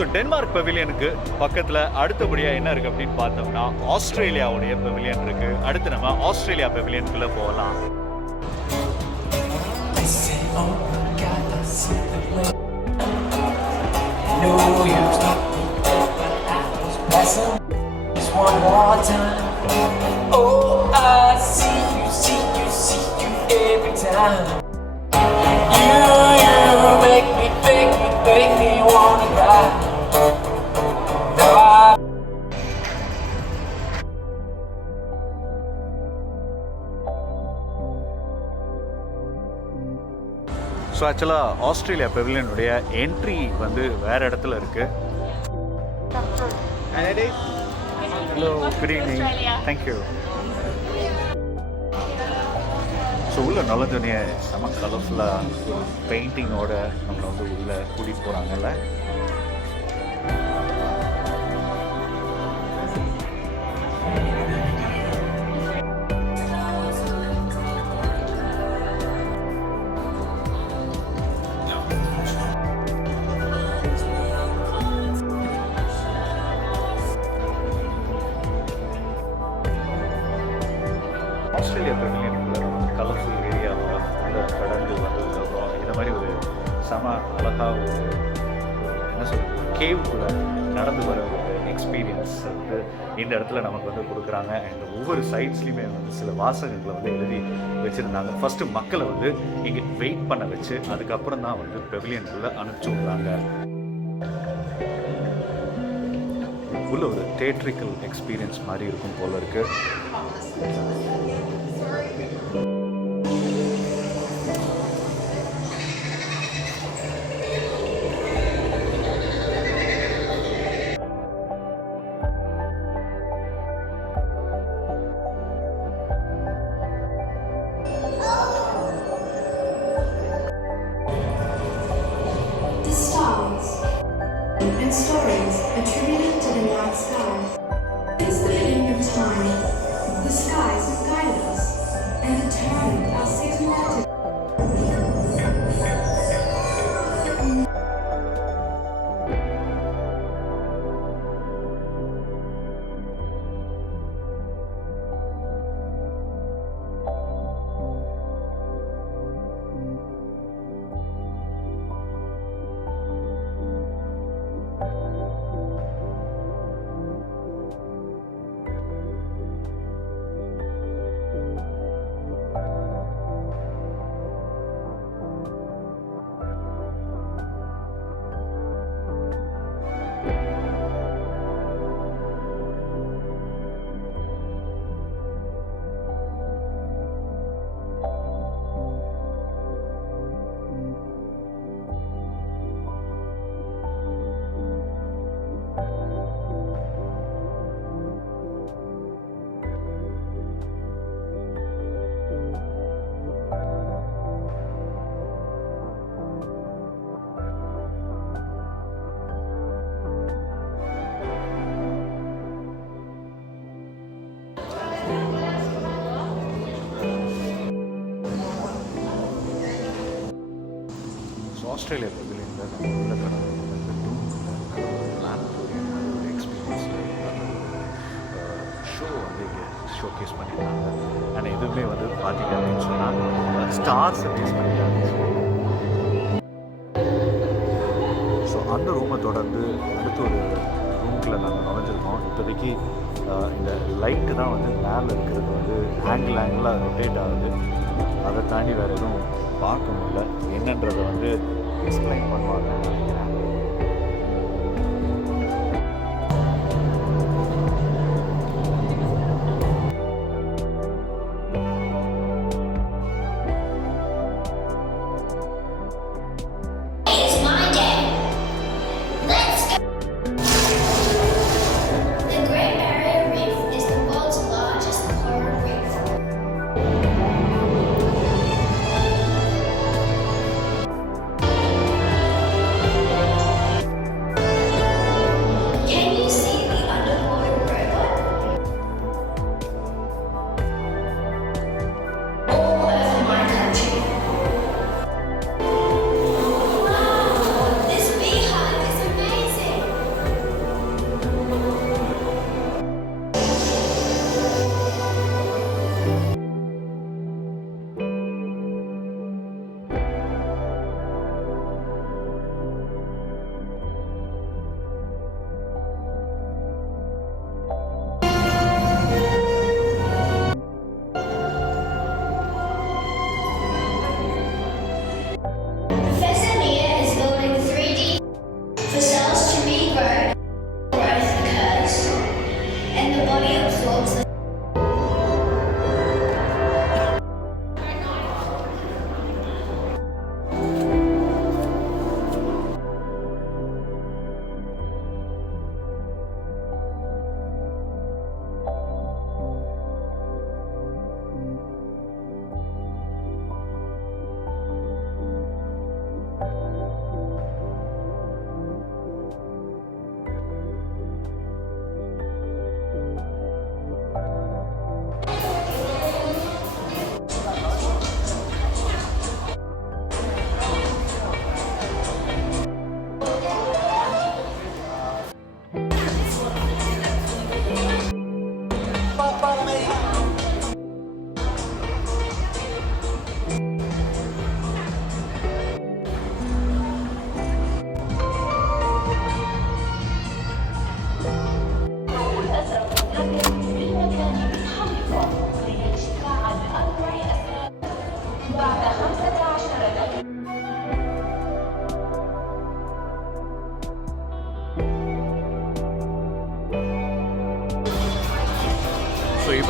So Denmark பெவிலியனுக்கு பக்கத்தில் அடுத்தபடியாக என்ன இருக்குது அப்படின்னு பார்த்தோம்னா ஆஸ்திரேலியாவுடைய பெவிலியன் இருக்குது. அடுத்து நம்ம ஆஸ்திரேலியா பெவிலியனுக்குள்ளே போகலாம். ஸோ ஆக்சுவலாக ஆஸ்திரேலியா பெவிலியனுடைய என்ட்ரி வந்து வேறு இடத்துல இருக்குது. Hello, good evening, thank you. So உள்ளே நுழைஞ்சோடனே செம கலர்ஃபுல்லாக பெயிண்டிங்கோட நம்மளை வந்து உள்ளே கூட்டிகிட்டு போகிறாங்கல்ல. ஆஸ்திரேலியா பெவிலியனுக்குள்ள நம்ம கலர்ஃபுல் ஏரியாவில் உள்ள கடந்து வந்ததுக்கப்புறம் இந்த மாதிரி ஒரு செம அழகாக ஒரு என்ன சொல்கிறது கேவுக்குள்ளே நடந்து வர ஒரு எக்ஸ்பீரியன்ஸ் வந்து இந்த இடத்துல நமக்கு வந்து கொடுக்குறாங்க. அண்ட் ஒவ்வொரு சைட்ஸ்லையுமே வந்து சில வாசகங்களை வந்து எழுதி வச்சுருந்தாங்க. ஃபஸ்ட்டு மக்களை வந்து இங்கே வெயிட் பண்ண வச்சு அதுக்கப்புறம் தான் வந்து பெவிலியனுக்குள்ளே அனுப்பிச்சி விட்றாங்க. உள்ள ஒரு தியேட்ரிக்கல் எக்ஸ்பீரியன்ஸ் மாதிரி இருக்கும் போல இருக்குது. And stories attributed to the night sky. Since the beginning of time, the skies have guided us and determined our seasonal activity. Australia பெவிலியனில் நம்ம உள்ள கடந்து ஒரு எக்ஸ்பீரியன்ஸில் ஷோ வந்து இங்கே ஷோகேஸ் பண்ணியிருந்தாங்க. ஆனால் எதுவுமே வந்து பார்த்தீங்க அப்படின்னு சொன்னால் ஸ்டார்ஸை பேஸ் பண்ணிட்டாங்க. ஸோ அந்த ரூமை தொடர்ந்து அடுத்து ஒரு ரூம்குள்ளே நாங்கள் நுழைஞ்சிருக்கோம். இப்போதைக்கு இந்த லைட்டு தான் வந்து மேலே இருக்கிறது வந்து ஆங்கிளாக ரொட்டேட் ஆகுது. அதை தாண்டி வேறு எதுவும் பார்க்க முடியல. என்னன்றதை வந்து எக்ஸ்பிளைன் பண்ணுவாங்கன்னு நினைக்கிறேன்.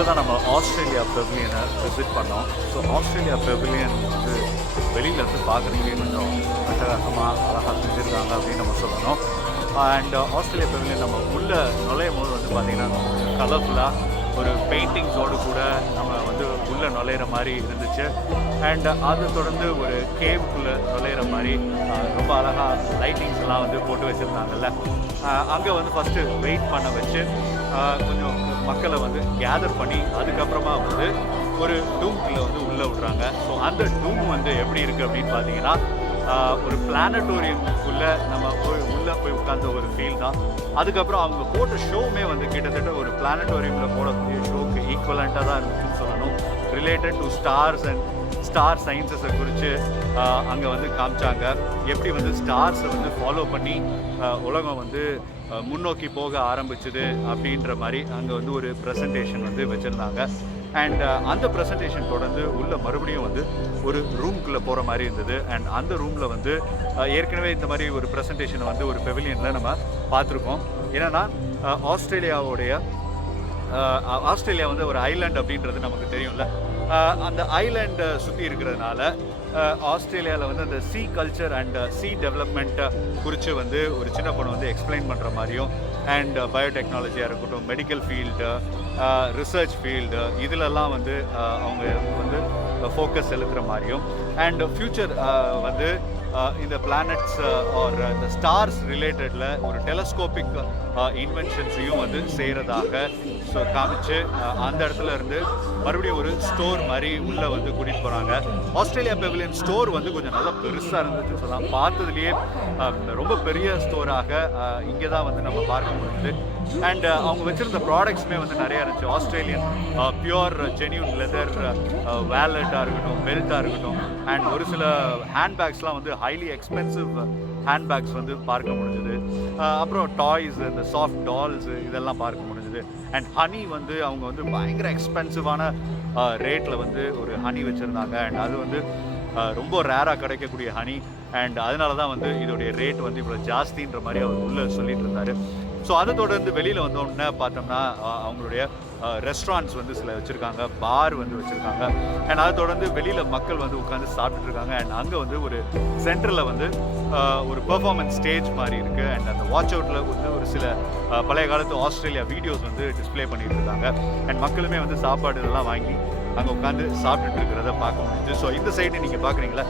இப்போ தான் நம்ம ஆஸ்திரேலியா பெவிலியனை விசிட் பண்ணோம். ஸோ ஆஸ்திரேலியா பெவிலியன் வந்து வெளியிலேருந்து பார்க்குறதுக்கே கொஞ்சம் அட்டகாசமாக அழகாக செஞ்சுருக்காங்க அப்படின்னு நம்ம சொல்லணும். அண்ட் ஆஸ்திரேலியா பெவிலியன் நம்ம உள்ளே நுழையும் போது வந்து பார்த்திங்கன்னா கலர்ஃபுல்லாக ஒரு பெயிண்டிங்ஸோடு கூட நம்ம வந்து உள்ளே நுழையிற மாதிரி இருந்துச்சு. அண்ட் அதை தொடர்ந்து ஒரு கேவுக்குள்ளே நுழையிற மாதிரி ரொம்ப அழகாக லைட்டிங்ஸ் எல்லாம் வந்து போட்டு வச்சுருந்தாங்கல்ல. அங்கே வந்து ஃபஸ்ட்டு வெயிட் பண்ண வச்சு கொஞ்சம் மக்களை வந்து கேதர் பண்ணி அதுக்கப்புறமா வந்து ஒரு டூம்குள்ளே வந்து உள்ளே விட்றாங்க. ஸோ அந்த டூம் வந்து எப்படி இருக்குது அப்படின்னு பார்த்தீங்கன்னா ஒரு பிளானட்டோரியம்குள்ளே நம்ம உள்ளே போய் உட்கார்ந்த ஒரு ஃபீல் தான். அதுக்கப்புறம் அவங்க போட்ட ஷோவுமே வந்து கிட்டத்தட்ட ஒரு பிளானட்டோரியமில் போடக்கூடிய ஷோக்கு ஈக்குவலண்ட்டாக தான் இருந்துச்சுன்னு சொல்லணும். Related to stars and star சயின்ஸஸை குறித்து அங்கே வந்து காமிச்சாங்க. எப்படி வந்து ஸ்டார்ஸை வந்து ஃபாலோ பண்ணி உலகம் வந்து முன்னோக்கி போக ஆரம்பிச்சுது அப்படின்ற மாதிரி அங்கே வந்து ஒரு ப்ரெசன்டேஷன் வந்து வச்சுருந்தாங்க. அண்ட் அந்த ப்ரெசன்டேஷன் தொடர்ந்து உள்ள மறுபடியும் வந்து ஒரு ரூம்குள்ளே போகிற மாதிரி இருந்தது. அண்ட் அந்த ரூமில் வந்து ஏற்கனவே இந்த மாதிரி ஒரு ப்ரெசன்டேஷனை வந்து ஒரு பெவிலியனில் நம்ம பார்த்துருக்கோம். ஏன்னா ஆஸ்திரேலியா வந்து ஒரு ஐலாண்ட் அப்படின்றது நமக்கு தெரியும்ல. அந்த ஐலாண்டை சுற்றி இருக்கிறதுனால ஆஸ்திரேலியாவில் வந்து அந்த சி கல்ச்சர் அண்ட் சி டெவலப்மெண்ட்டை குறித்து வந்து ஒரு சின்ன பொண்ணு வந்து எக்ஸ்பிளைன் பண்ணுற மாதிரியும் அண்ட் பயோடெக்னாலஜியாக இருக்கட்டும், மெடிக்கல் ஃபீல்டு, ரிசர்ச் ஃபீல்டு, இதிலெல்லாம் வந்து அவங்க வந்து ஃபோக்கஸ் செலுத்துகிற மாதிரியும் அண்ட் ஃப்யூச்சர் வந்து இந்த பிளானட்ஸ் ஆர் இந்த ஸ்டார்ஸ் ரிலேட்டடில் ஒரு டெலஸ்கோபிக் இன்வென்ஷன்ஸையும் வந்து செய்கிறதாக காமிச்சு அந்த இடத்துல இருந்து மறுபடியும் ஒரு ஸ்டோர் மாதிரி உள்ளே வந்து கூட்டிகிட்டு போகிறாங்க. ஆஸ்திரேலியா பெவிலியன் ஸ்டோர் வந்து கொஞ்சம் நல்லா பெருசாக இருந்துச்சு சொல்லலாம். பார்த்ததுலேயே ரொம்ப பெரிய ஸ்டோராக இங்கே தான் வந்து நம்ம பார்க்க முடியுது. அண்ட் அவங்க வச்சுருந்த ப்ராடக்ட்ஸுமே வந்து நிறையா இருந்துச்சு. ஆஸ்திரேலியன் பியூர் ஜென்யூன் லெதர் வேலட்டாக இருக்கட்டும், பெல்ட்டாக இருக்கட்டும், அண்ட் ஒரு சில ஹேண்ட்பேக்ஸ்லாம் வந்து ஹைலி எக்ஸ்பென்சிவ் ஹேண்ட்பேக்ஸ் வந்து பார்க்க முடிஞ்சுது. அப்புறம் டாய்ஸ், இந்த சாஃப்ட் டால்ஸு இதெல்லாம் பார்க்க முடிஞ்சுது. அண்ட் ஹனி வந்து அவங்க வந்து பயங்கர எக்ஸ்பென்சிவான ரேட்டில் வந்து ஒரு ஹனி வச்சுருந்தாங்க. அண்ட் அது வந்து ரொம்ப ரேராக கிடைக்கக்கூடிய ஹனி. அண்ட் அதனால தான் வந்து இதோடைய ரேட் வந்து இவ்வளோ ஜாஸ்தின்ற மாதிரி அவர் உள்ளே சொல்லிட்டு இருந்தார். ஸோ அதை தொடர்ந்து வெளியில் வந்தோடனே பார்த்தோம்னா அவங்களுடைய ரெஸ்டாரண்ட்ஸ் வந்து சில வச்சுருக்காங்க, பார் வந்து வச்சுருக்காங்க. அண்ட் அதை தொடர்ந்து வெளியில் மக்கள் வந்து உட்காந்து சாப்பிட்டுருக்காங்க. அண்ட் அங்கே வந்து ஒரு சென்டரில் வந்து ஒரு பெர்ஃபார்மன்ஸ் ஸ்டேஜ் மாதிரி இருக்குது. அண்ட் அந்த வாட்ச் அவுட்டில் வந்து ஒரு சில பழைய காலத்து ஆஸ்திரேலியா வீடியோஸ் வந்து டிஸ்பிளே பண்ணிட்டு இருக்காங்க. அண்ட் மக்களுமே வந்து சாப்பாடு இதெல்லாம் வாங்கி அங்கே உட்காந்து சாப்பிட்டுட்டு இருக்கிறத பார்க்க முடியுது. ஸோ இந்த சைடு நீங்கள் பார்க்குறீங்களா,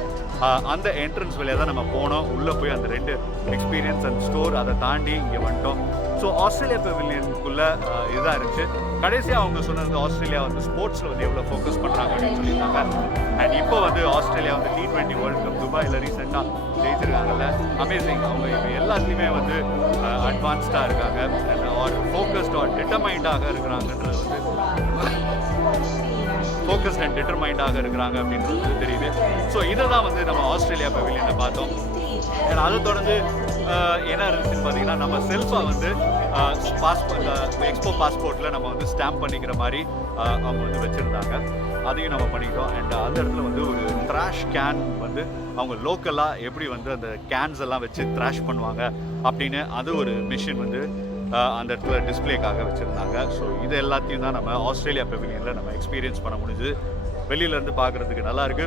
அந்த என்ட்ரன்ஸ் வழியாக தான் நம்ம போனோம். உள்ளே போய் அந்த 2 எக்ஸ்பீரியன்ஸ் அண்ட் ஸ்டோர் அதை தாண்டி இங்கே வந்துட்டோம். ஸோ ஆஸ்திரேலியா பெவிலியனுக்குள்ளே இதுதான் இருந்துச்சு. கடைசியாக அவங்க சொன்னது ஆஸ்திரேலியா வந்து ஸ்போர்ட்ஸில் வந்து எவ்வளோ ஃபோக்கஸ் பண்ணுறாங்க அப்படின்னு சொல்லியிருந்தாங்க. அண்ட் இப்போ வந்து ஆஸ்திரேலியா வந்து T20 வேர்ல்டு கப் துபாயில் ரீசெண்டாக ஜெயிச்சிருக்காங்கல்ல, அமேசிங். அவங்க இப்போ எல்லாத்துலேயுமே வந்து அட்வான்ஸ்டாக இருக்காங்க அண்ட் ஆர் ஃபோக்கஸ்ட் ஆர் டிட்டர்மைண்டாக இருக்கிறாங்கன்றது வந்து ஃபோக்கஸ்ட் அண்ட் டிட்டர்மைண்டாக இருக்கிறாங்க அப்படின்றது தெரியுது. ஸோ இதை தான் வந்து நம்ம ஆஸ்திரேலியா பெவிலியனை பார்த்தோம். ஏன்னா அதை தொடர்ந்து என்ன இருந்துச்சுன்னு பார்த்தீங்கன்னா, நம்ம செல்ஃபாக வந்து எக்ஸ்போ பாஸ்போர்ட்டில் நம்ம வந்து ஸ்டாம்ப் பண்ணிக்கிற மாதிரி அவங்க வந்து வச்சுருந்தாங்க. அதையும் நம்ம பண்ணிக்கிட்டோம். அண்ட் அந்த இடத்துல வந்து ஒரு ட்ராஷ் கேன் வந்து அவங்க லோக்கலாக எப்படி வந்து அந்த கேன்ஸ் எல்லாம் வச்சு ட்ராஷ் பண்ணுவாங்க அப்படின்னு அது ஒரு மிஷின் வந்து அந்த இடத்துல டிஸ்பிளேக்காக வச்சுருந்தாங்க. ஸோ இது எல்லாத்தையும் தான் நம்ம ஆஸ்திரேலியா பெவிலியனில் நம்ம எக்ஸ்பீரியன்ஸ் பண்ண முடிஞ்சுது. வெளியிலேருந்து பார்க்குறதுக்கு நல்லாயிருக்கு,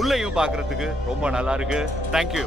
உள்ளேயும் பார்க்குறதுக்கு ரொம்ப நல்லாயிருக்கு. தேங்க்யூ.